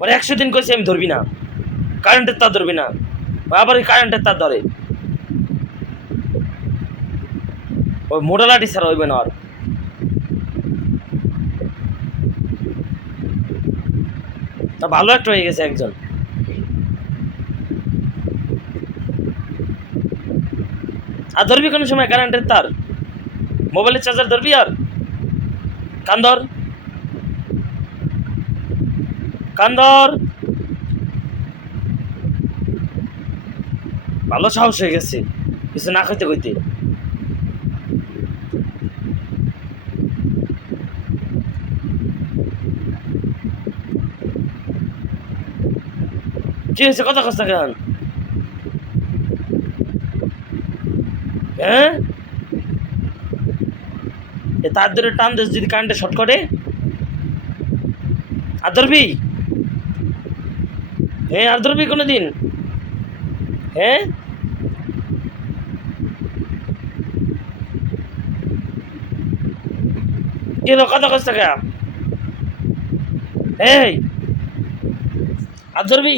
মানে 100 দিন কইছি আমি ধরবি না, কারেন্টের তার ধরবি না, আবার ওই কারেন্টের তার ধরে। ওই মোটা লাঠি ছাড়া হইবে না আর। তা ভালো একটা হয়ে গেছে একজন। আর ধরবি কোনো সময় কারেন্টের তার, মোবাইলের চার্জার ধরবি আর কান ধর, কান ধর। ভালো সাহস হয়ে গেছে কিছু না খাইতে কইতে। কি হয়েছে কথা কষ্ট কেন? হ্যাঁ, এ তার ধরে টান দিস যদি কারেন্টে শর্ট করে, আর ধরবি? হ্যাঁ, আর ধরবি কোনোদিন? হ্যাঁ, কি হলো কথা কষ্ট কেন? এই, আর ধরবি?